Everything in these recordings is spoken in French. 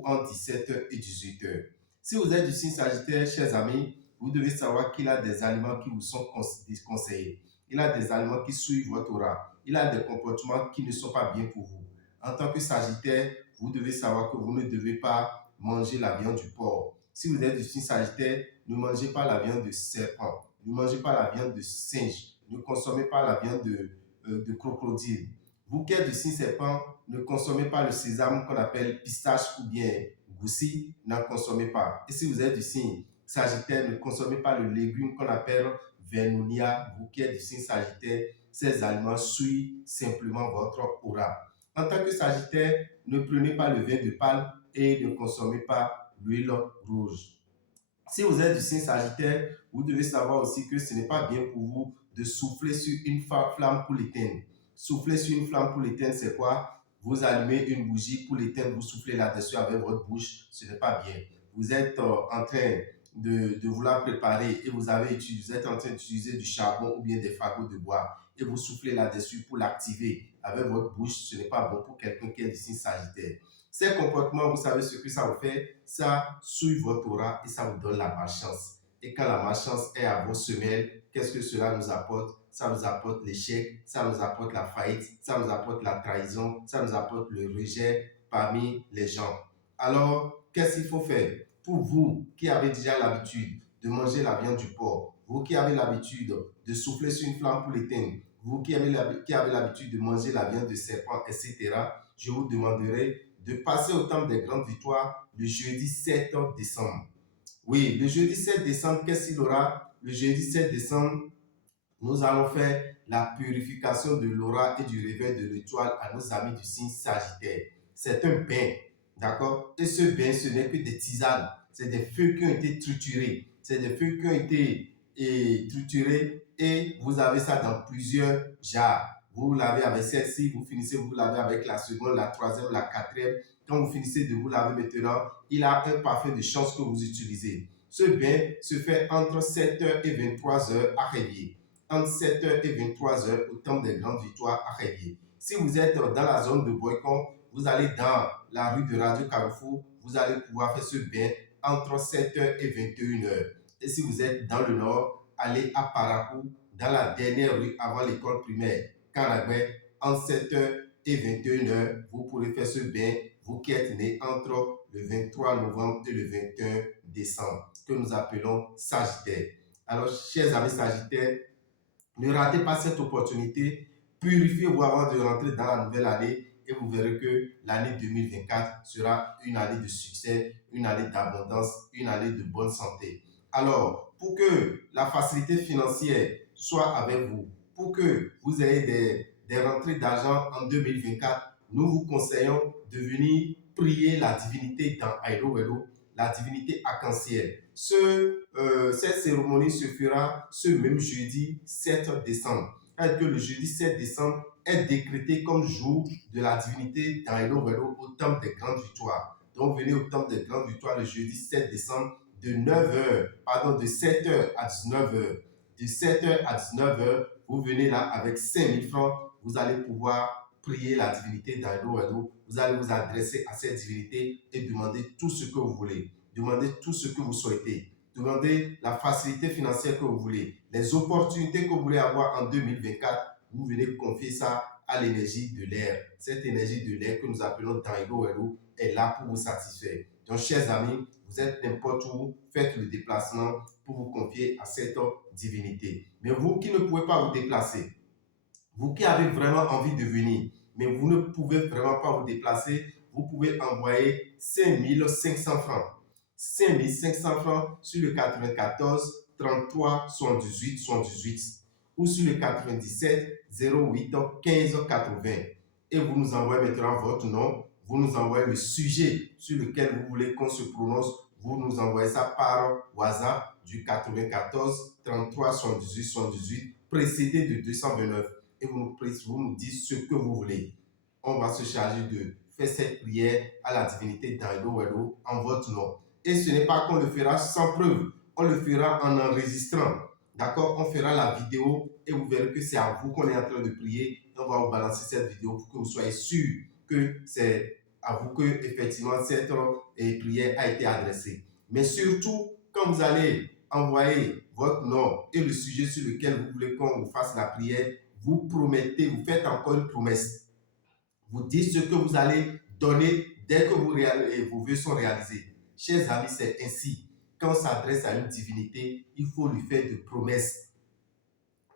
ou entre 17h et 18h. Si vous êtes du signe Sagittaire, chers amis, vous devez savoir qu'il a des aliments qui vous sont déconseillés. Il a des aliments qui suivent votre aura. Il a des comportements qui ne sont pas bien pour vous. En tant que Sagittaire, vous devez savoir que vous ne devez pas manger la viande du porc. Si vous êtes du signe Sagittaire, ne mangez pas la viande de serpent. Ne mangez pas la viande de singe. Ne consommez pas la viande de crocodile. Vous qui êtes du signe serpent, ne consommez pas le sésame qu'on appelle pistache ou bien goussi, n'en consommez pas. Et si vous êtes du signe Sagittaire, ne consommez pas le légume qu'on appelle vernonia. Vous qui êtes du signe Sagittaire, ces aliments suivent simplement votre aura. En tant que Sagittaire, ne prenez pas le vin de palme et ne consommez pas l'huile rouge. Si vous êtes du signe Sagittaire, vous devez savoir aussi que ce n'est pas bien pour vous de souffler sur une flamme pour l'éteindre. Souffler sur une flamme pour l'éteindre, c'est quoi? Vous allumez une bougie pour l'éteindre, vous soufflez là-dessus avec votre bouche, ce n'est pas bien. Vous êtes en train de vouloir préparer et vous êtes en train d'utiliser du charbon ou bien des fagots de bois et vous soufflez là-dessus pour l'activer avec votre bouche, ce n'est pas bon pour quelqu'un qui est du signe Sagittaire. Ces comportements, vous savez ce que ça vous fait? Ça suit votre aura et ça vous donne la malchance. Et quand la malchance est à vos semelles, qu'est-ce que cela nous apporte? Ça nous apporte l'échec, ça nous apporte la faillite, ça nous apporte la trahison, ça nous apporte le rejet parmi les gens. Alors, qu'est-ce qu'il faut faire? Pour vous qui avez déjà l'habitude de manger la viande du porc, vous qui avez l'habitude de souffler sur une flamme pour l'éteindre, vous qui avez l'habitude de manger la viande de serpent, etc., je vous demanderai de passer au temple des grandes victoires le jeudi 7 décembre. Oui, le jeudi 7 décembre, qu'est-ce qu'il aura? Le jeudi 7 décembre, nous allons faire la purification de l'aura et du réveil de l'étoile à nos amis du signe Sagittaire. C'est un bain, d'accord? Et ce bain, ce n'est que des tisanes. C'est des feuilles qui ont été triturées. C'est des feuilles qui ont été triturées et vous avez ça dans plusieurs jarres. Vous lavez avec celle-ci, vous finissez, vous lavez avec la seconde, la troisième, la quatrième. Quand vous finissez de vous laver maintenant, il a un parfum de chance que vous utilisez. Ce bain se fait entre 7h et 23h à Révier. Entre 7h et 23h au temple des grandes victoires à Révier. Si vous êtes dans la zone de Boycon, vous allez dans la rue de Radio Carrefour, vous allez pouvoir faire ce bain entre 7h et 21h. Et si vous êtes dans le nord, allez à Parakou, dans la dernière rue avant l'école primaire, Canagoué, entre 7h et 21h, vous pourrez faire ce bain, vous qui êtes nés entre le 23 novembre et le 21 décembre, que nous appelons Sagittaire. Alors, chers amis Sagittaires, ne ratez pas cette opportunité, purifiez-vous avant de rentrer dans la nouvelle année et vous verrez que l'année 2024 sera une année de succès, une année d'abondance, une année de bonne santé. Alors, pour que la facilité financière soit avec vous, pour que vous ayez des rentrées d'argent en 2024, nous vous conseillons de venir prier la divinité dans Aïlo Wedo, la divinité arc-en-ciel. Cette cérémonie se fera ce même jeudi 7 décembre. C'est que le jeudi 7 décembre est décrété comme jour de la divinité dans Aïlo Wedo au temple des grandes victoires. Donc venez au temple des grandes victoires le jeudi 7 décembre de 7h à 19h. De 7h à 19h, vous venez là avec 5000 francs, vous allez pouvoir prier la divinité d'Aïlo Wedo. Vous allez vous adresser à cette divinité et demander tout ce que vous voulez. Demandez tout ce que vous souhaitez. Demandez la facilité financière que vous voulez. Les opportunités que vous voulez avoir en 2024, vous venez confier ça à l'énergie de l'air. Cette énergie de l'air que nous appelons Aïlo Wedo est là pour vous satisfaire. Donc, chers amis, vous êtes n'importe où, faites le déplacement pour vous confier à cette divinité. Mais vous qui ne pouvez pas vous déplacer, vous qui avez vraiment envie de venir, mais vous ne pouvez vraiment pas vous déplacer, vous pouvez envoyer 5500 francs. 5500 francs sur le 94 33 78 78 ou sur le 97 08 15 80. Et vous nous envoyez maintenant votre nom, vous nous envoyez le sujet sur lequel vous voulez qu'on se prononce, vous nous envoyez ça par WhatsApp du 94 33 78 78 précédé de 229 et vous nous dites ce que vous voulez. On va se charger de faire cette prière à la divinité d'Aïlo Wedo en votre nom. Et ce n'est pas qu'on le fera sans preuve, on le fera en enregistrant. D'accord? On fera la vidéo et vous verrez que c'est à vous qu'on est en train de prier. On va vous balancer cette vidéo pour que vous soyez sûr que c'est à vous que effectivement cette prière a été adressée. Mais surtout, quand vous allez envoyer votre nom et le sujet sur lequel vous voulez qu'on vous fasse la prière, vous promettez, vous faites encore une promesse. Vous dites ce que vous allez donner dès que vos vœux sont réalisés. Chers amis, c'est ainsi. Quand on s'adresse à une divinité, il faut lui faire de promesses.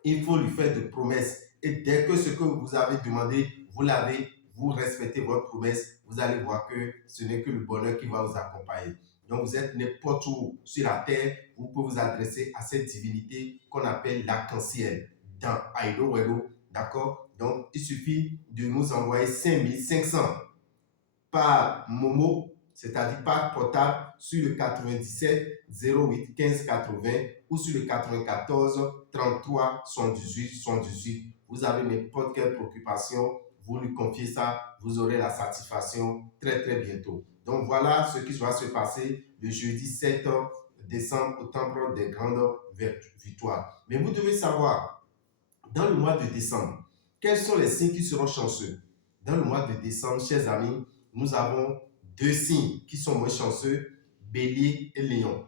Il faut lui faire de promesses. Et dès que ce que vous avez demandé, vous l'avez, vous respectez votre promesse, vous allez voir que ce n'est que le bonheur qui va vous accompagner. Donc, vous êtes n'importe où sur la terre, vous pouvez vous adresser à cette divinité qu'on appelle l'arc-en-ciel dans Aido Wedo. D'accord? Donc, il suffit de nous envoyer 5500 par Momo, c'est-à-dire par portable, sur le 97 08 15 80 ou sur le 94 33 78 78. Vous avez n'importe quelle préoccupation, vous lui confiez ça, vous aurez la satisfaction très très bientôt. Donc voilà ce qui va se passer le jeudi 7 décembre au Temple des Grandes Victoires. Mais vous devez savoir, dans le mois de décembre, quels sont les signes qui seront chanceux? Dans le mois de décembre, chers amis, nous avons deux signes qui sont moins chanceux, Bélier et Lion.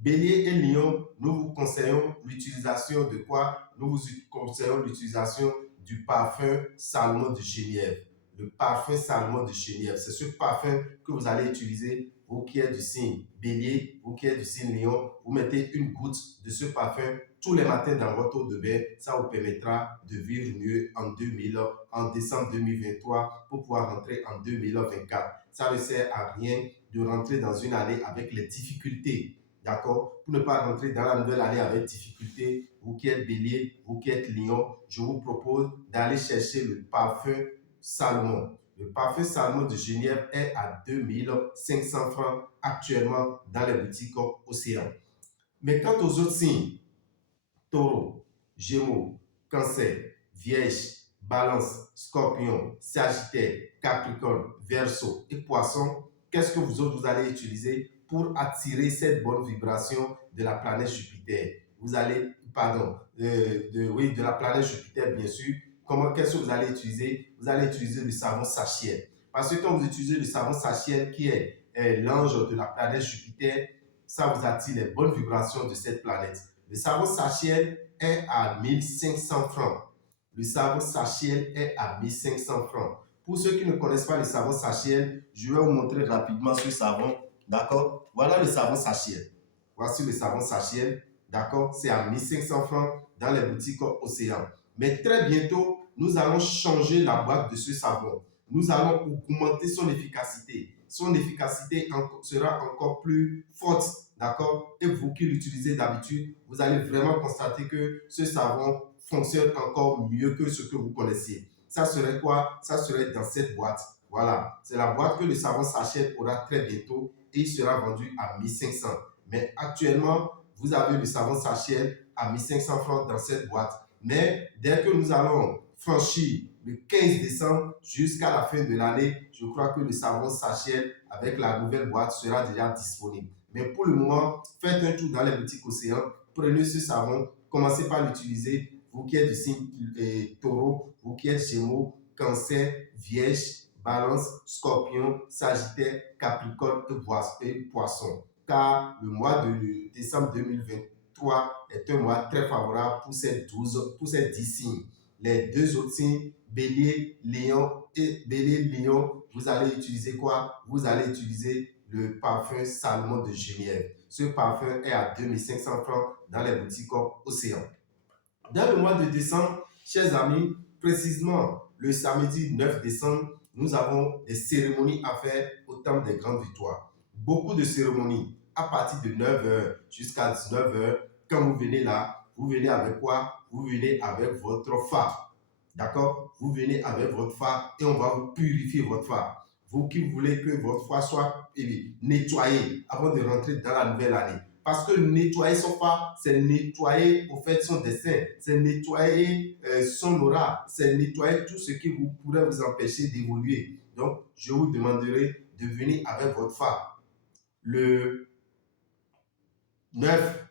Bélier et Lion, nous vous conseillons l'utilisation de quoi? Nous vous conseillons l'utilisation du parfum Salomon de Genièvre. Le parfum Salomon de Genièvre, c'est ce parfum que vous allez utiliser, vous qui êtes du signe Bélier, vous qui êtes du signe Lion, vous mettez une goutte de ce parfum tous les matins dans votre eau de bain, ça vous permettra de vivre mieux en décembre 2023 pour pouvoir rentrer en 2024. Ça ne sert à rien de rentrer dans une année avec les difficultés. D'accord? Pour ne pas rentrer dans la nouvelle année avec difficulté, vous qui êtes Bélier, vous qui êtes Lion, je vous propose d'aller chercher le parfum Salomon. Le parfum Salomon de Genève est à 2500 francs actuellement dans les boutiques Océan. Mais quant aux autres signes, Taureau, Gémeaux, Cancer, Vierge, Balance, Scorpion, Sagittaire, Capricorne, Verseau et Poisson, qu'est-ce que vous allez utiliser pour attirer cette bonne vibration de la planète Jupiter? Vous allez, de la planète Jupiter, bien sûr. Qu'est-ce que vous allez utiliser? Vous allez utiliser le savon Sachiel. Parce que quand vous utilisez le savon Sachiel, qui est l'ange de la planète Jupiter, ça vous attire les bonnes vibrations de cette planète. Le savon Sachiel est à 1500 francs. Le savon Sachiel est à 1500 francs. Pour ceux qui ne connaissent pas le savon Sachiel, je vais vous montrer rapidement ce savon. D'accord? Voilà le savon Sachiel. Voici le savon Sachiel. D'accord? C'est à 1500 francs dans les boutiques Océan. Mais très bientôt, nous allons changer la boîte de ce savon. Nous allons augmenter son efficacité. Son efficacité sera encore plus forte. D'accord? Et vous qui l'utilisez d'habitude, vous allez vraiment constater que ce savon fonctionne encore mieux que ce que vous connaissiez. Ça serait quoi? Ça serait dans cette boîte. Voilà. C'est la boîte que le savon s'achète aura très bientôt et il sera vendu à 1500. Mais actuellement, vous avez le savon sachet à 1500 francs dans cette boîte. Mais dès que nous allons franchir le 15 décembre jusqu'à la fin de l'année, je crois que le savon sachet avec la nouvelle boîte sera déjà disponible. Mais pour le moment, faites un tour dans les boutiques Océan, prenez ce savon, commencez par l'utiliser. Vous qui êtes du signe Taureau, vous qui êtes Gémeaux, Cancer, Vierge, Balance, Scorpion, Sagittaire, Capricorne et Poisson. Car le mois de décembre 2023 est un mois très favorable pour ces 10 signes. Les deux autres signes, Bélier, Lion et Bélier, Lion, vous allez utiliser quoi? Vous allez utiliser le parfum Salomon de Genève. Ce parfum est à 2500 francs dans les boutiques Océan. Dans le mois de décembre, chers amis, précisément le samedi 9 décembre, nous avons des cérémonies à faire au Temple des Grandes Victoires. Beaucoup de cérémonies à partir de 9h jusqu'à 19h. Quand vous venez là, vous venez avec quoi? Vous venez avec votre phare. D'accord? Vous venez avec votre phare et on va vous purifier votre phare. Vous qui voulez que votre phare soit nettoyé avant de rentrer dans la nouvelle année. Parce que nettoyer son phare, c'est nettoyer au fait son destin, c'est nettoyer son aura, c'est nettoyer tout ce qui pourrait vous empêcher d'évoluer. Donc, je vous demanderai de venir avec votre phare le 9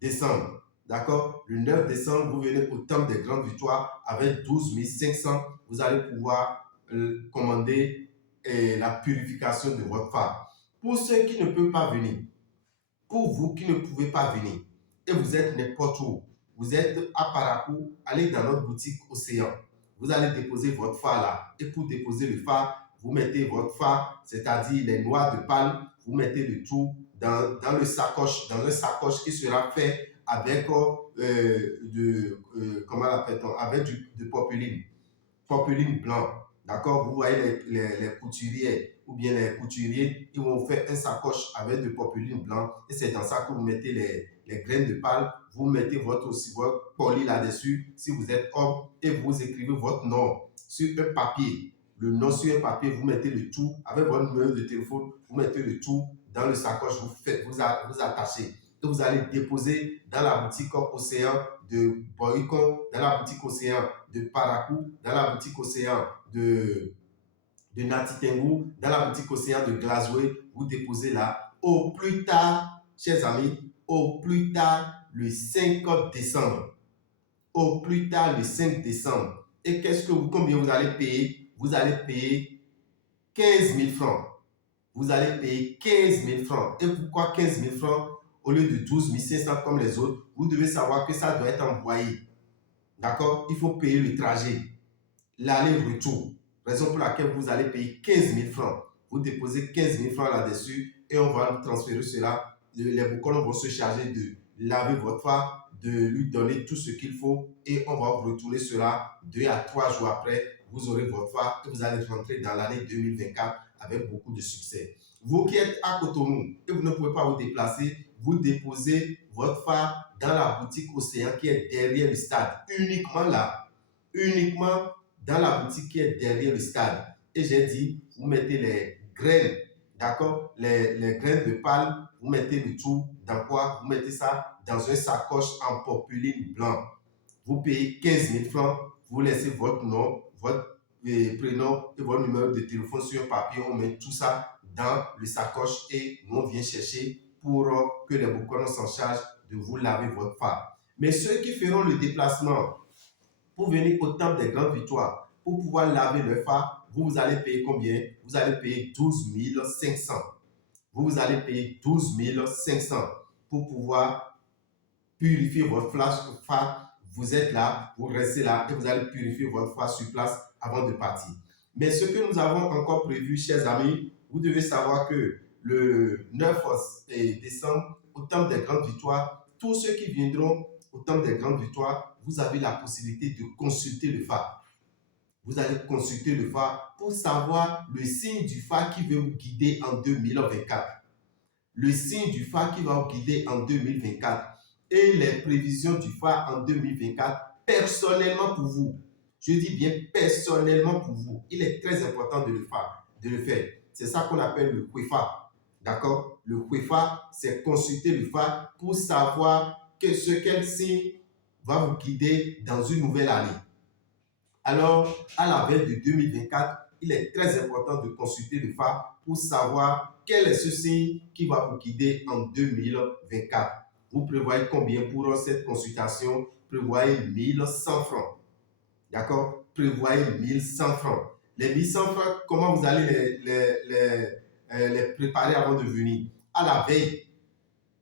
décembre. D'accord? Le 9 décembre, vous venez au Temple des Grandes Victoires avec 12 500. Vous allez pouvoir commander la purification de votre phare. Pour ceux qui ne peuvent pas venir, pour vous qui ne pouvez pas venir, et vous êtes n'importe où, vous êtes à Parakou, allez dans notre boutique Océan. Vous allez déposer votre phare là. Et pour déposer le phare, vous mettez votre phare, c'est-à-dire les noix de palme, vous mettez le tout dans le sacoche, dans un sacoche qui sera fait avec comment l'appelle-t-on, avec de popeline blanc. D'accord? Vous voyez les couturiers ou bien les couturiers, ils vont faire un sacoche avec de popeline blanc et c'est dans ça que vous mettez les graines de palme. Vous mettez votre poli là-dessus si vous êtes homme et vous écrivez votre nom sur un papier. Le nom sur un papier, vous mettez le tout avec votre numéro de téléphone, vous mettez le tout dans le sacoche, vous attachez et vous allez déposer dans la boutique Océan de Boricon, dans la boutique Océan de Parakou, dans la boutique Océan de Natitengu, dans la boutique Océan de Glasgow. Vous déposez là au plus tard, chers amis, au plus tard le 5 décembre. Au plus tard le 5 décembre. Et combien vous allez payer? Vous allez payer 15 000 francs. Vous allez payer 15 000 francs. Et pourquoi 15 000 francs au lieu de 12 500 comme les autres? Vous devez savoir que ça doit être envoyé. D'accord? Il faut payer le trajet, l'aller-retour. Raison pour laquelle vous allez payer 15 000 francs. Vous déposez 15 000 francs là-dessus et on va transférer cela. Les Boucolons vont se charger de laver votre phare, de lui donner tout ce qu'il faut et on va vous retourner cela 2 à 3 jours après. Vous aurez votre phare et vous allez rentrer dans l'année 2024 avec beaucoup de succès. Vous qui êtes à Cotonou et vous ne pouvez pas vous déplacer, vous déposez votre phare dans la boutique Océan qui est derrière le stade. Uniquement là. Uniquement dans la boutique qui est derrière le stade. Et j'ai dit, vous mettez les graines, d'accord? Les graines de palme, vous mettez le tout dans quoi? Vous mettez ça dans un sacoche en popeline blanc. Vous payez 15 000 francs, vous laissez votre nom, votre prénom et votre numéro de téléphone sur un papier. On met tout ça dans le sacoche et nous on vient chercher pour que les Boucolons s'en chargent de vous laver votre phare. Mais ceux qui feront le déplacement pour venir au temple des grandes victoires, pour pouvoir laver le phare, vous allez payer combien? Vous allez payer 12 500. Vous allez payer 12 500 pour pouvoir purifier votre phare. Vous êtes là, vous restez là et vous allez purifier votre phare sur place avant de partir. Mais ce que nous avons encore prévu, chers amis, vous devez savoir que le 9 décembre, au temple des grandes victoires, tous ceux qui viendront au temple des grandes victoires, vous avez la possibilité de consulter le phare. Vous allez consulter le phare pour savoir le signe du phare qui veut vous guider en 2024. Le signe du phare qui va vous guider en 2024 et les prévisions du phare en 2024 personnellement pour vous. Je dis bien personnellement pour vous. Il est très important de le faire. C'est ça qu'on appelle le Kwefa. D'accord? Le Kwefa, c'est consulter le phare pour savoir quel signe va vous guider dans une nouvelle année. Alors, à la veille de 2024, il est très important de consulter le phare pour savoir quel est ce signe qui va vous guider en 2024. Vous prévoyez combien pour cette consultation? Prévoyez 1100 francs. D'accord? Prévoyez 1100 francs. Les 1100 francs, comment vous allez les préparer avant de venir? À la veille,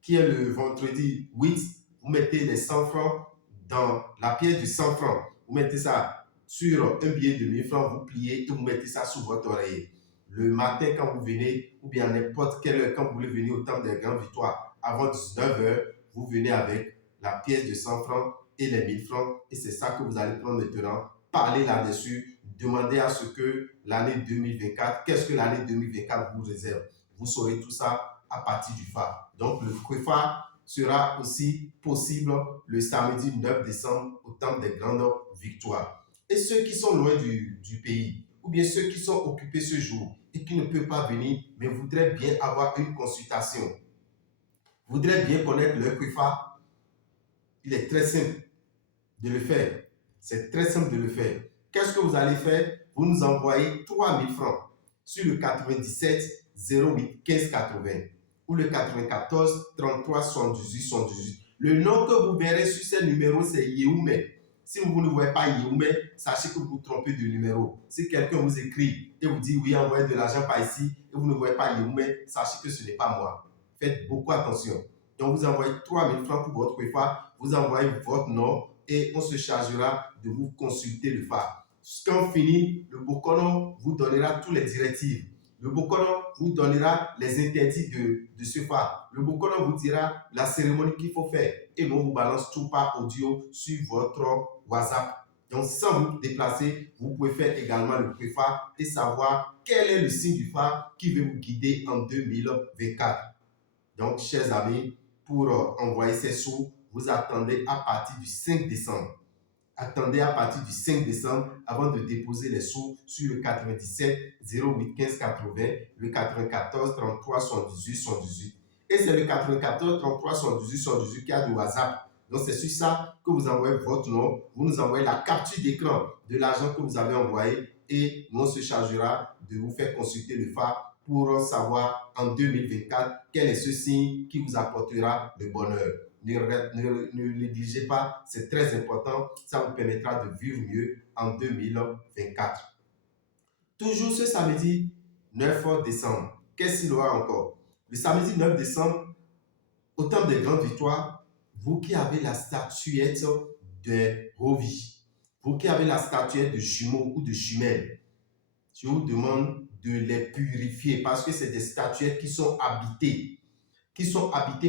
qui est le vendredi 8, vous mettez les 100 francs dans la pièce de 100 francs. Vous mettez ça sur un billet de 1000 francs, vous pliez et vous mettez ça sous votre oreiller. Le matin, quand vous venez, ou bien à n'importe quelle heure, quand vous voulez venir au temple des grandes victoires, avant 19 h, vous venez avec la pièce de 100 francs et les 1000 francs. Et c'est ça que vous allez prendre maintenant. Parlez là-dessus. Demandez à ce que l'année 2024, qu'est-ce que l'année 2024 vous réserve. Vous saurez tout ça à partir du phare. Donc, le Kwefa sera aussi possible le samedi 9 décembre au temple des grandes victoires. Et ceux qui sont loin du pays, ou bien ceux qui sont occupés ce jour et qui ne peuvent pas venir, mais voudraient bien avoir une consultation, voudraient bien connaître le Kwefa, il est très simple de le faire. C'est très simple de le faire. Qu'est-ce que vous allez faire? Vous nous envoyez 3 000 francs sur le 97 08 15 80 ou le 94 33 78 78. Le nom que vous verrez sur ce numéro, c'est Yehoumé. Si vous ne voyez pas Yehoumé, sachez que vous vous trompez de numéro. Si quelqu'un vous écrit et vous dit oui, envoyez de l'argent par ici et vous ne voyez pas Yehoumé, sachez que ce n'est pas moi. Faites beaucoup attention. Donc vous envoyez 3 000 francs pour votre phare, vous envoyez votre nom et on se chargera de vous consulter le phare. Quand fini, le Bokono vous donnera toutes les directives. Le Bokono vous donnera les interdits de ce phare. Le Bokono vous dira la cérémonie qu'il faut faire. Et nous, on vous balance tout par audio sur votre WhatsApp. Donc, sans vous déplacer, vous pouvez faire également le pré-phare et savoir quel est le signe du phare qui va vous guider en 2024. Donc, chers amis, pour envoyer ces sous, vous attendez à partir du 5 décembre. Attendez à partir du 5 décembre avant de déposer les sous sur le 97 08 15 80, le 94 33 78 78. Et c'est le 94 33 78 78 qui a de WhatsApp. Donc c'est sur ça que vous envoyez votre nom, vous nous envoyez la capture d'écran de l'argent que vous avez envoyé et nous on se chargera de vous faire consulter le phare pour savoir en 2024 quel est ce signe qui vous apportera le bonheur. Ne négligez pas, c'est très important, ça vous permettra de vivre mieux en 2024. Toujours ce samedi 9 décembre, qu'est-ce qu'il y aura encore? Le samedi 9 décembre, au temps des grandes victoires, vous qui avez la statuette de Rovi, vous qui avez la statuette de jumeaux ou de jumelles, je vous demande de les purifier parce que c'est des statuettes qui sont habitées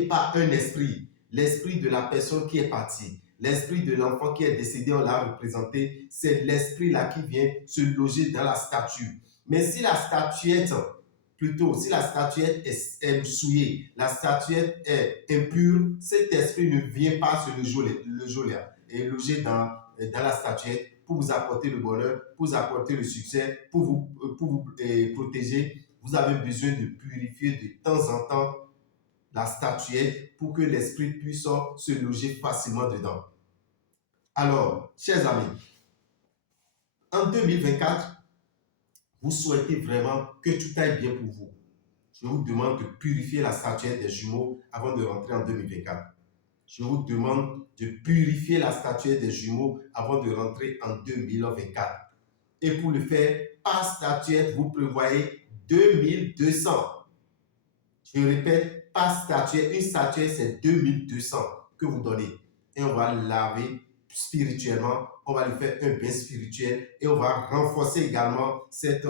par un esprit. L'esprit de la personne qui est partie, l'esprit de l'enfant qui est décédé, on l'a représenté, c'est l'esprit-là qui vient se loger dans la statue. Mais si la statuette, si la statuette est souillée, la statuette est impure, cet esprit ne vient pas se loger dans la statuette pour vous apporter le bonheur, pour vous apporter le succès, pour vous protéger. Vous avez besoin de purifier de temps en temps la statuette pour que l'esprit puisse se loger facilement dedans. Alors, chers amis, en 2024, vous souhaitez vraiment que tout aille bien pour vous. Je vous demande de purifier la statuette des jumeaux avant de rentrer en 2024. Je vous demande de purifier la statuette des jumeaux avant de rentrer en 2024. Et pour le faire, par statuette, vous prévoyez 2200. Je répète, par statuette, une statuette, c'est 2200 que vous donnez. Et on va laver spirituellement, on va lui faire un bain spirituel et on va renforcer également cette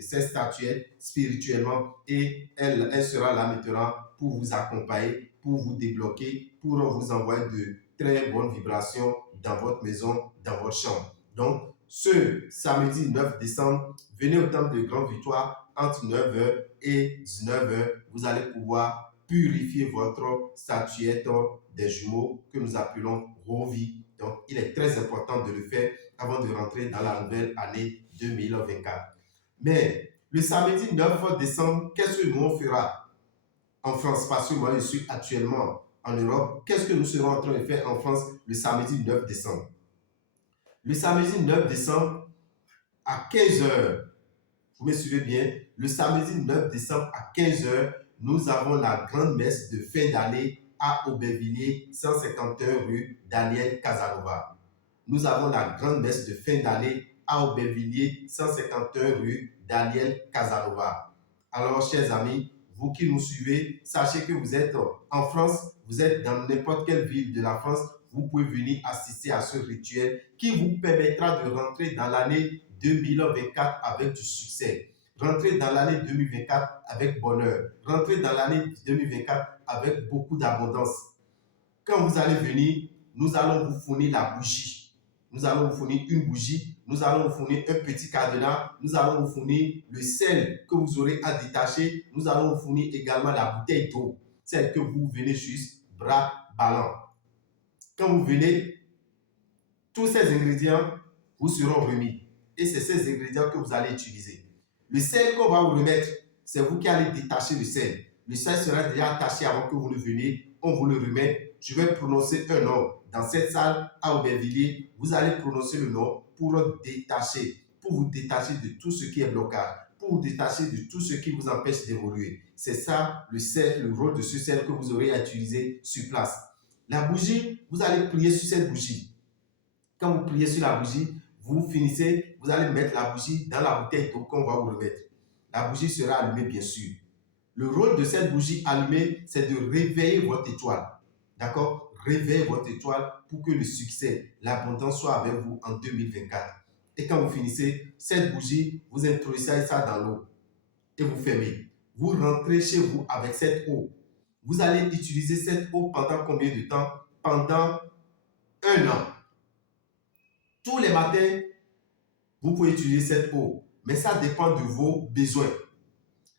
statuette spirituellement et elle sera là maintenant pour vous accompagner, pour vous débloquer, pour vous envoyer de très bonnes vibrations dans votre maison, dans votre chambre. Donc, ce samedi 9 décembre, venez au temple de Grande Victoire entre 9h et 19h. Vous allez pouvoir purifier votre statuette des jumeaux que nous appelons Rovi. Donc, il est très important de le faire avant de rentrer dans la nouvelle année 2024. Mais le samedi 9 décembre, qu'est-ce que nous on fera en France? Parce que moi, je suis actuellement en Europe. Qu'est-ce que nous serons en train de faire en France le samedi 9 décembre? Le samedi 9 décembre, à 15h, vous me suivez bien, le samedi 9 décembre à 15h, nous avons la grande messe de fin d'année à Aubervilliers, 151 rue Daniel Casanova. Nous avons la grande messe de fin d'année à Aubervilliers, 151 rue Daniel Casanova. Alors, chers amis, vous qui nous suivez, sachez que vous êtes en France, vous êtes dans n'importe quelle ville de la France, vous pouvez venir assister à ce rituel qui vous permettra de rentrer dans l'année 2024 avec du succès. Rentrez dans l'année 2024 avec bonheur. Rentrez dans l'année 2024 avec beaucoup d'abondance. Quand vous allez venir, nous allons vous fournir la bougie. Nous allons vous fournir une bougie. Nous allons vous fournir un petit cadenas. Nous allons vous fournir le sel que vous aurez à détacher. Nous allons vous fournir également la bouteille d'eau. Celle que vous venez juste bras ballants. Quand vous venez, tous ces ingrédients vous seront remis. Et c'est ces ingrédients que vous allez utiliser. Le sel qu'on va vous remettre, c'est vous qui allez détacher le sel. Le sel sera déjà attaché avant que vous le veniez. On vous le remet. Je vais prononcer un nom. Dans cette salle à Aubervilliers, vous allez prononcer le nom pour vous détacher de tout ce qui est blocage, pour vous détacher de tout ce qui vous empêche d'évoluer. C'est ça le sel, le rôle de ce sel que vous aurez à utiliser sur place. La bougie, vous allez prier sur cette bougie. Quand vous priez sur la bougie, vous finissez, vous allez mettre la bougie dans la bouteille d'eau qu'on va vous remettre. La bougie sera allumée, bien sûr. Le rôle de cette bougie allumée, c'est de réveiller votre étoile. D'accord? Réveillez votre étoile pour que le succès, l'abondance soit avec vous en 2024. Et quand vous finissez, cette bougie, vous introduisez ça dans l'eau et vous fermez. Vous rentrez chez vous avec cette eau. Vous allez utiliser cette eau pendant combien de temps? Pendant 1 an. Tous les matins, vous pouvez utiliser cette eau, mais ça dépend de vos besoins.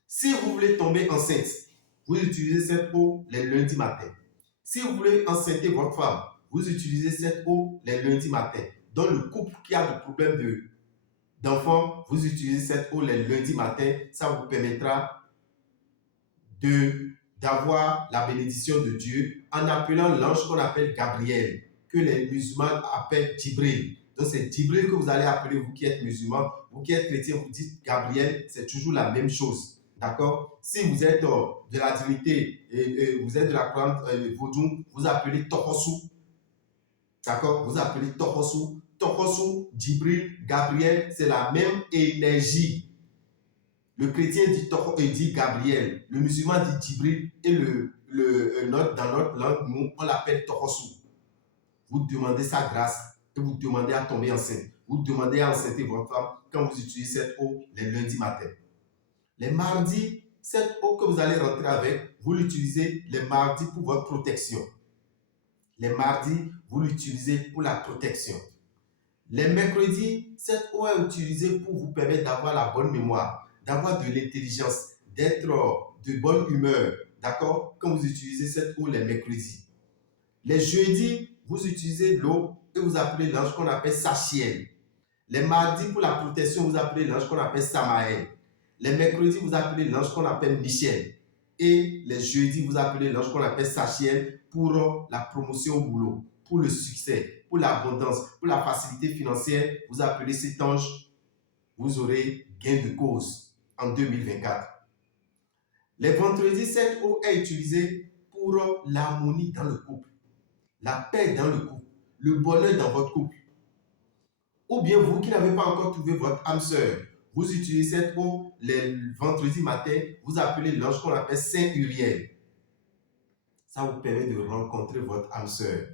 Si vous voulez tomber enceinte, vous utilisez cette eau les lundis matins. Si vous voulez enceinter votre femme, vous utilisez cette eau les lundis matins. Dans le couple qui a des problèmes d'enfants, vous utilisez cette eau les lundis matins. Ça vous permettra d'avoir la bénédiction de Dieu en appelant l'ange qu'on appelle Gabriel, que les musulmans appellent Djibril. Donc c'est Djibril que vous allez appeler, vous qui êtes musulman. Vous qui êtes chrétien, vous dites Gabriel, c'est toujours la même chose. D'accord? Si vous êtes de la divinité et vous êtes de la croyance vaudou, vous appelez Tokosu. D'accord? Vous appelez Tokosu. Tokosu, Djibril, Gabriel, c'est la même énergie. Le chrétien dit Gabriel, le musulman dit Djibril et dans notre langue, nous, on l'appelle Tokosu. Vous demandez sa grâce et vous demandez à tomber enceinte. Vous demandez à enceinte votre femme quand vous utilisez cette eau les lundis matins. Les mardis, cette eau que vous allez rentrer avec, vous l'utilisez les mardis pour votre protection. Les mardis, vous l'utilisez pour la protection. Les mercredis, cette eau est utilisée pour vous permettre d'avoir la bonne mémoire, d'avoir de l'intelligence, d'être de bonne humeur. D'accord? Quand vous utilisez cette eau les mercredis. Les jeudis, vous utilisez l'eau et vous appelez l'ange qu'on appelle Sachiel. Les mardis, pour la protection, vous appelez l'ange qu'on appelle Samaël. Les mercredis, vous appelez l'ange qu'on appelle Michel. Et les jeudis, vous appelez l'ange qu'on appelle Sachiel pour la promotion au boulot, pour le succès, pour l'abondance, pour la facilité financière. Vous appelez cet ange, vous aurez gain de cause en 2024. Les vendredis, cette eau est utilisée pour l'harmonie dans le couple, la paix dans le couple, le bonheur dans votre couple. Ou bien vous qui n'avez pas encore trouvé votre âme sœur, vous utilisez cette eau les vendredis matin, vous appelez l'ange qu'on appelle Saint Uriel. Ça vous permet de rencontrer votre âme sœur.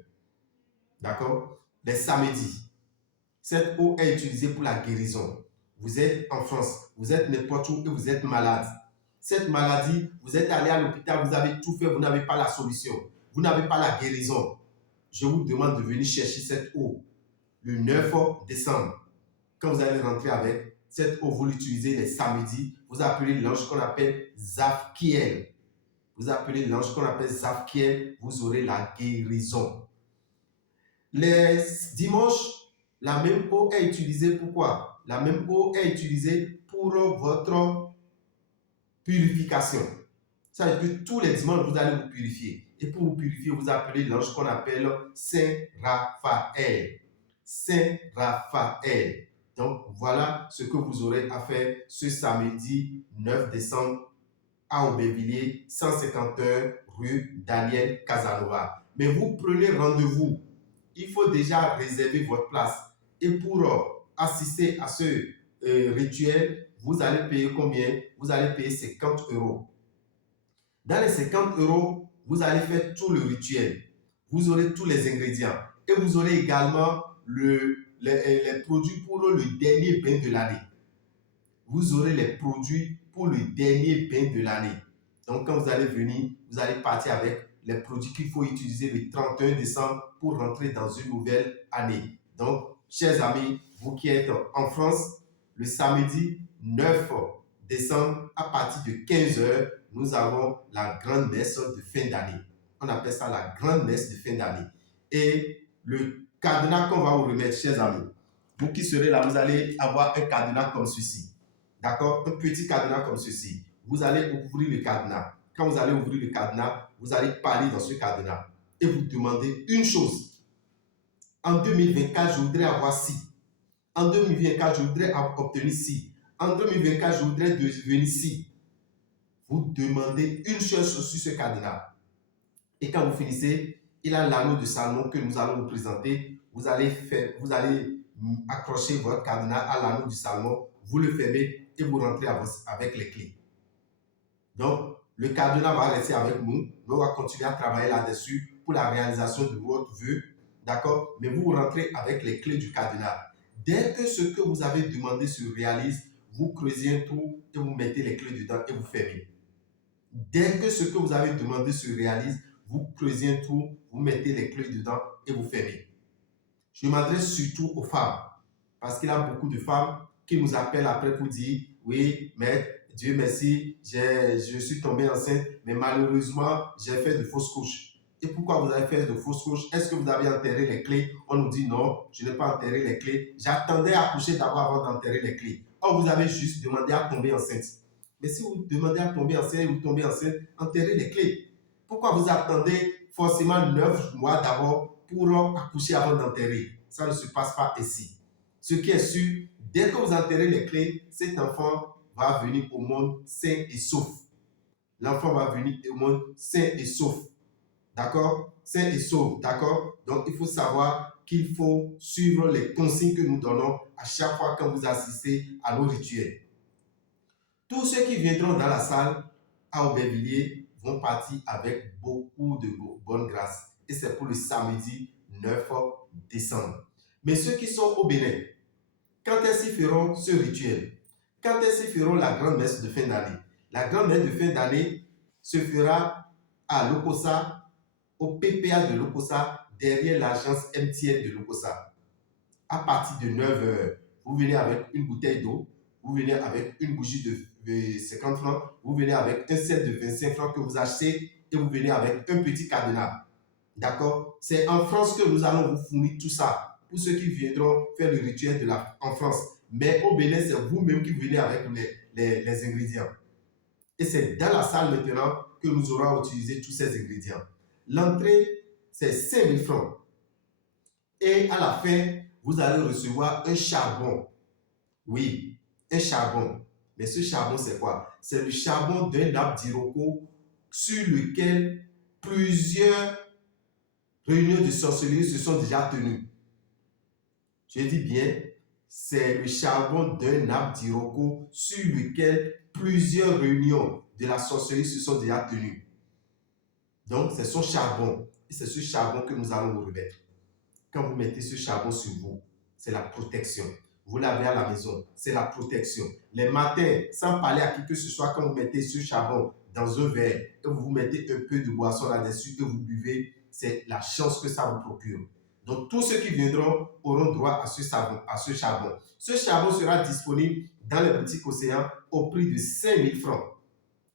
D'accord? Les samedis, cette eau est utilisée pour la guérison. Vous êtes en France, vous êtes n'importe où et vous êtes malade. Cette maladie, vous êtes allé à l'hôpital, vous avez tout fait, vous n'avez pas la solution. Vous n'avez pas la guérison. Je vous demande de venir chercher cette eau le 9 décembre. Quand vous allez rentrer avec, cette eau, vous l'utilisez les samedis. Vous appelez l'ange qu'on appelle Zafkiel. Vous appelez l'ange qu'on appelle Zafkiel, vous aurez la guérison. Les dimanches, la même eau est utilisée pour quoi? La même eau est utilisée pour votre purification. Ça veut dire que tous les dimanches, vous allez vous purifier. Et pour vous purifier, vous appelez l'ange qu'on appelle Saint Raphaël. Saint Raphaël. Donc, voilà ce que vous aurez à faire ce samedi 9 décembre à Aubervilliers, 151 rue Daniel Casanova. Mais vous prenez rendez-vous. Il faut déjà réserver votre place. Et pour assister à ce rituel, vous allez payer combien? Vous allez payer 50 €. Dans les 50 €, vous allez faire tout le rituel. Vous aurez tous les ingrédients. Et vous aurez également les produits pour le dernier bain de l'année. Vous aurez les produits pour le dernier bain de l'année. Donc, quand vous allez venir, vous allez partir avec les produits qu'il faut utiliser le 31 décembre pour rentrer dans une nouvelle année. Donc, chers amis, vous qui êtes en France, le samedi 9 décembre, à partir de 15 h, nous avons la grande messe de fin d'année. On appelle ça la grande messe de fin d'année. Et le cadenas qu'on va vous remettre, chers amis, vous qui serez là, vous allez avoir un cadenas comme ceci. D'accord? Un petit cadenas comme ceci. Vous allez ouvrir le cadenas. Quand vous allez ouvrir le cadenas, vous allez parler dans ce cadenas et vous demandez une chose. En 2024, je voudrais avoir ci. En 2024, je voudrais obtenir ci. En 2024, je voudrais devenir ci. Vous demandez une chose sur ce cadenas. Et quand vous finissez, il y a l'anneau de Salomon que nous allons vous présenter vous allez accrocher votre cadenas à l'anneau du Salomon, vous le fermez et vous rentrez avec les clés. Donc, le cadenas va rester avec nous. On va continuer à travailler là-dessus pour la réalisation de votre vœu. D'accord? Mais vous rentrez avec les clés du cadenas. Dès que ce que vous avez demandé se réalise, vous creusez un trou et vous mettez les clés dedans et vous fermez. Dès que ce que vous avez demandé se réalise, vous creusez un trou, vous mettez les clés dedans et vous fermez. Je m'adresse surtout aux femmes parce qu'il y a beaucoup de femmes qui nous appellent après pour dire « Oui, maître, Dieu merci, je suis tombée enceinte, mais malheureusement, j'ai fait de fausses couches. » Et pourquoi vous avez fait de fausses couches? Est-ce que vous avez enterré les clés? On nous dit non, je n'ai pas enterré les clés. J'attendais à coucher d'abord avant d'enterrer les clés. Or, vous avez juste demandé à tomber enceinte. Mais si vous demandez à tomber enceinte et vous tombez enceinte, enterrez les clés. Pourquoi vous attendez forcément 9 mois d'abord pour accoucher avant d'enterrer? Ça ne se passe pas ici. Ce qui est sûr, dès que vous enterrez les clés, cet enfant va venir au monde sain et sauf. L'enfant va venir au monde sain et sauf. D'accord? Sain et sauf. D'accord? Donc, il faut savoir qu'il faut suivre les consignes que nous donnons à chaque fois quand vous assistez à nos rituels. Tous ceux qui viendront dans la salle à Aubervilliers vont partir avec beaucoup de bonne grâce. Et c'est pour le samedi 9 décembre. Mais ceux qui sont au Bénin, quand est-ce qu'ils feront ce rituel? Quand est-ce qu'ils feront la grande messe de fin d'année? La grande messe de fin d'année se fera à Lokossa, au PPA de Lokossa, derrière l'agence MTN de Lokossa. À partir de 9 h, vous venez avec une bouteille d'eau, vous venez avec une bougie de 50 francs, vous venez avec un set de 25 francs que vous achetez et vous venez avec un petit cadenas. D'accord? C'est en France que nous allons vous fournir tout ça pour ceux qui viendront faire le rituel en France. Mais au Bénin, c'est vous-même qui venez avec les ingrédients. Et c'est dans la salle maintenant que nous aurons utilisé tous ces ingrédients. L'entrée, c'est 5 000 francs. Et à la fin, vous allez recevoir un charbon. Oui, un charbon. Mais ce charbon, c'est quoi? C'est le charbon d'un arbre d'Iroko sur lequel plusieurs réunions de sorcellerie se sont déjà tenues. Je dis bien, c'est le charbon d'un arbre d'Iroko sur lequel plusieurs réunions de la sorcellerie se sont déjà tenues. Donc, c'est son charbon. Et c'est ce charbon que nous allons vous remettre. Quand vous mettez ce charbon sur vous, c'est la protection. Vous l'avez à la maison, c'est la protection. Les matins, sans parler à qui que ce soit, quand vous mettez ce charbon dans un verre et vous mettez un peu de boisson là-dessus et vous buvez, c'est la chance que ça vous procure. Donc, tous ceux qui viendront auront droit à ce charbon. Ce charbon sera disponible dans les boutiques Océan au prix de 5 000 francs.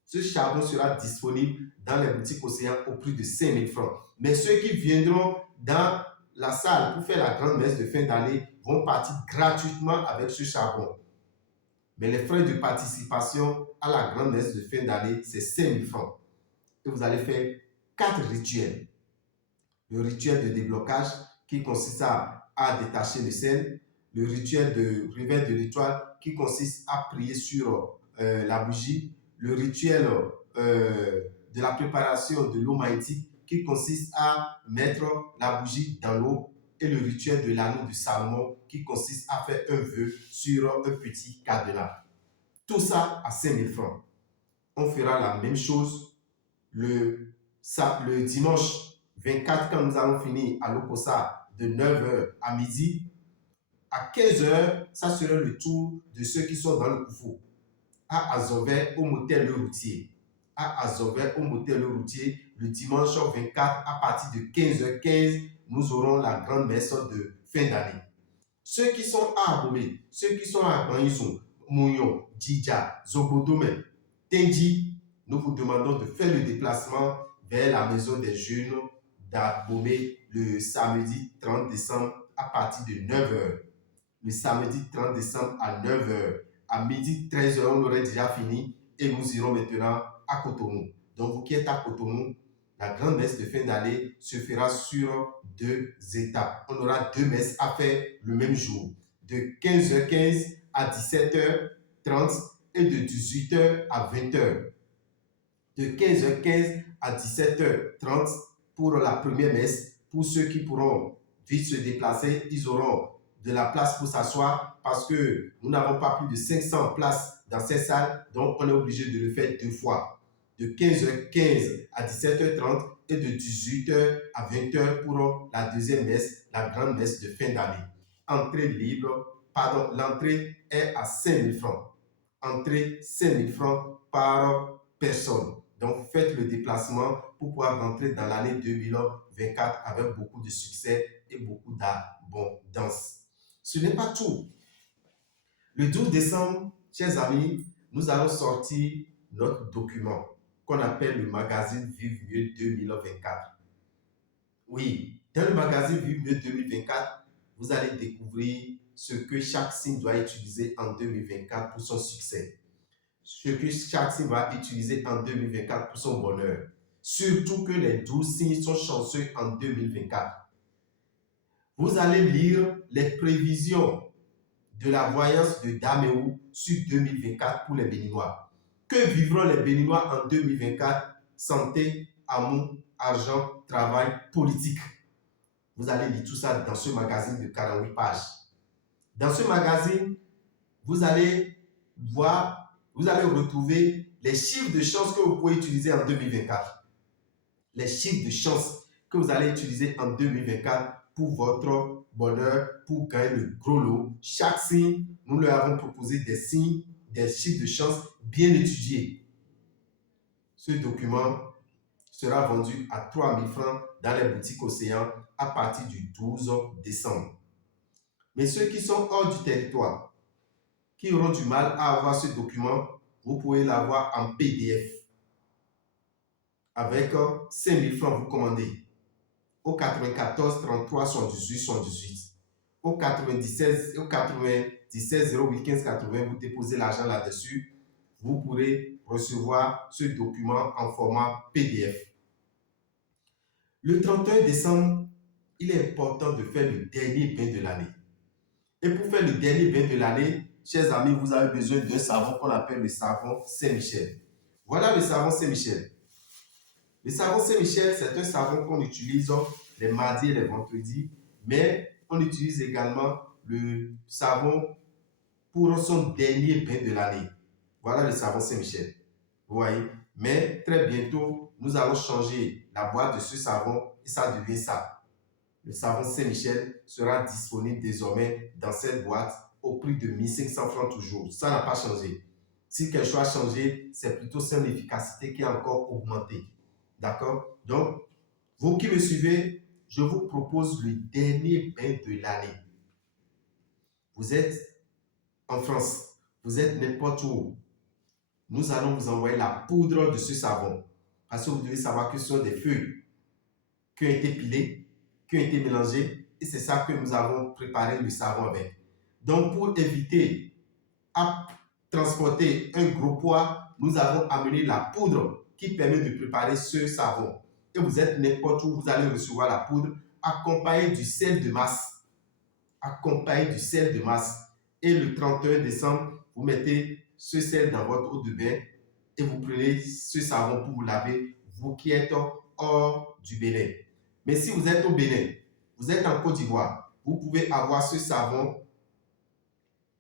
Ce charbon sera disponible dans les boutiques Océan au prix de 5 000 francs. Mais ceux qui viendront dans la salle pour faire la grande messe de fin d'année vont partir gratuitement avec ce charbon. Mais les frais de participation à la grande messe de fin d'année, c'est 5 000 francs. Et vous allez faire 4 rituels. Le rituel de déblocage qui consiste à détacher le sel. Le rituel de réveil de l'étoile qui consiste à prier sur la bougie. Le rituel de la préparation de l'eau magnétique qui consiste à mettre la bougie dans l'eau, et le rituel de l'anneau du Salomon qui consiste à faire un vœu sur un petit cadenas. Tout ça à 5 000 francs. On fera la même chose le dimanche 24 quand nous allons finir à Lokossa de 9 h à midi. À 15 h, ça sera le tour de ceux qui sont dans le Koufou. À Azové, au motel Le Routier. À Azové, au motel Le Routier, le dimanche 24 à partir de 15 h 15, nous aurons la grande messe de fin d'année. Ceux qui sont à Abomey, ceux qui sont à Banizon, Mounion, Djidja, Zobodome, Tendi, nous vous demandons de faire le déplacement vers la maison des jeunes d'Abomey le samedi 30 décembre à partir de 9 h. Le samedi 30 décembre à 9 h. À midi 13 h, on aurait déjà fini et nous irons maintenant à Cotonou. Donc, vous qui êtes à Cotonou, la grande messe de fin d'année se fera sur 2 étapes. On aura 2 messes à faire le même jour, de 15 h 15 à 17 h 30 et de 18 h à 20 h. De 15 h 15 à 17 h 30 pour la première messe, pour ceux qui pourront vite se déplacer, ils auront de la place pour s'asseoir parce que nous n'avons pas plus de 500 places dans ces salles, donc on est obligé de le faire 2 fois, de 15h15 à 17h30 et de 18h à 20h pour la deuxième messe, la grande messe de fin d'année. Entrée libre, pardon, l'entrée est à 5 000 francs. Entrée 5 000 francs par personne. Donc, faites le déplacement pour pouvoir rentrer dans l'année 2024 avec beaucoup de succès et beaucoup d'abondance. Ce n'est pas tout. Le 12 décembre, chers amis, nous allons sortir notre document qu'on appelle le magazine Vive Mieux 2024. Oui, dans le magazine Vive Mieux 2024, vous allez découvrir ce que chaque signe doit utiliser en 2024 pour son succès. Ce que chaque signe va utiliser en 2024 pour son bonheur. Surtout que les 12 signes sont chanceux en 2024. Vous allez lire les prévisions de la voyance de Daméou sur 2024 pour les Béninois. Que vivront les Béninois en 2024? Santé, amour, argent, travail, politique. Vous allez lire tout ça dans ce magazine de 48 pages. Dans ce magazine, vous allez voir, vous allez retrouver les chiffres de chance que vous pouvez utiliser en 2024. Les chiffres de chance que vous allez utiliser en 2024 pour votre bonheur, pour gagner le gros lot. Chaque signe, nous leur avons proposé des signes, des chiffres de chance bien étudiés. Ce document sera vendu à 3 000 francs dans les boutiques Océan à partir du 12 décembre. Mais ceux qui sont hors du territoire, qui auront du mal à avoir ce document, vous pouvez l'avoir en PDF. Avec 5 000 francs, vous commandez au 94 33 78 78. Au 97 08 15 80, vous déposez l'argent là-dessus. Vous pourrez recevoir ce document en format PDF. Le 31 décembre, il est important de faire le dernier bain de l'année. Et pour faire le dernier bain de l'année, chers amis, vous avez besoin d'un savon qu'on appelle le savon Saint-Michel. Voilà le savon Saint-Michel. Le savon Saint-Michel, c'est un savon qu'on utilise les mardis et les vendredis, mais on utilise également le savon pour son dernier bain de l'année. Voilà le savon Saint-Michel. Vous voyez? Mais très bientôt, nous allons changer la boîte de ce savon et ça devient ça. Le savon Saint-Michel sera disponible désormais dans cette boîte au prix de 1 500 francs toujours. Ça n'a pas changé. Si quelque chose a changé, c'est plutôt son efficacité qui a encore augmenté. D'accord? Donc, vous qui me suivez, je vous propose le dernier bain de l'année. Vous êtes en France, vous êtes n'importe où. Nous allons vous envoyer la poudre de ce savon. Parce que vous devez savoir que ce sont des feuilles qui ont été pilées, qui ont été mélangées, et c'est ça que nous avons préparé le savon avec. Donc, pour éviter à transporter un gros poids, nous avons amené la poudre qui permet de préparer ce savon. Et vous êtes n'importe où, vous allez recevoir la poudre accompagnée du sel de masse. Accompagnée du sel de masse. Et le 31 décembre, vous mettez ce sel dans votre eau de bain et vous prenez ce savon pour vous laver, vous qui êtes hors du Bénin. Mais si vous êtes au Bénin, vous êtes en Côte d'Ivoire, vous pouvez avoir ce savon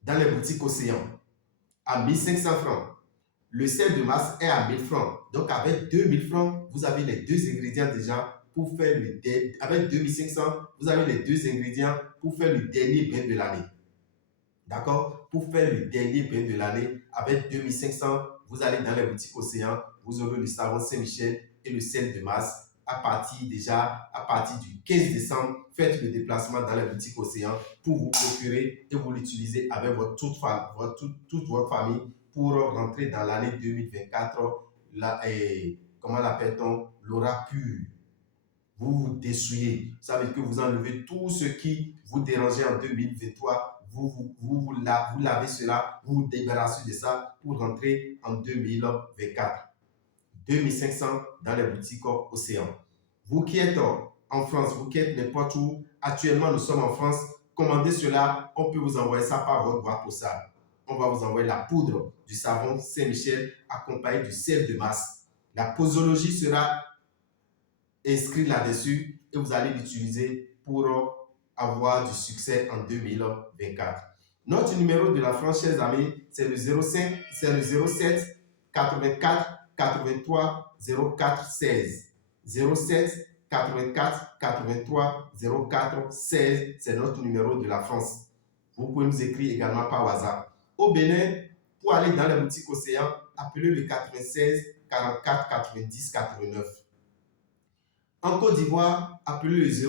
dans les boutiques Océan à 1 500 francs. Le sel de masse est à 1 000 francs. Donc, avec 2 000 francs, vous avez les deux ingrédients déjà pour faire le dernier. Avec 2 500, vous avez les deux ingrédients pour faire le dernier bain de l'année. D'accord? Pour faire le dernier bain de l'année, avec 2 500, vous allez dans les boutiques Océan, vous aurez le savon Saint-Michel et le sel de masse. À partir du 15 décembre, faites le déplacement dans les boutiques Océan pour vous procurer et vous l'utilisez avec toute votre famille pour rentrer dans l'année 2024, comment l'appelle-t-on? L'aura pur. Vous vous dessouillez. Ça veut dire que vous enlevez tout ce qui vous dérangeait en 2023. Vous lavez cela, vous vous débarrassez de ça pour rentrer en 2024. 2500 dans les boutiques Océan. Vous qui êtes en France, vous qui êtes n'importe où, actuellement nous sommes en France, commandez cela, on peut vous envoyer ça par votre boîte postale. On va vous envoyer la poudre du savon Saint-Michel accompagnée du sel de masse. La posologie sera inscrite là-dessus et vous allez l'utiliser pour avoir du succès en 2024. Notre numéro de la France, chers amis, c'est le 07 84 83 04 16. 07 84 83 04 16, c'est notre numéro de la France. Vous pouvez nous écrire également par WhatsApp. Au Bénin, pour aller dans les boutiques Océan, appelez le 96 44 90 89. En Côte d'Ivoire, appelez le 0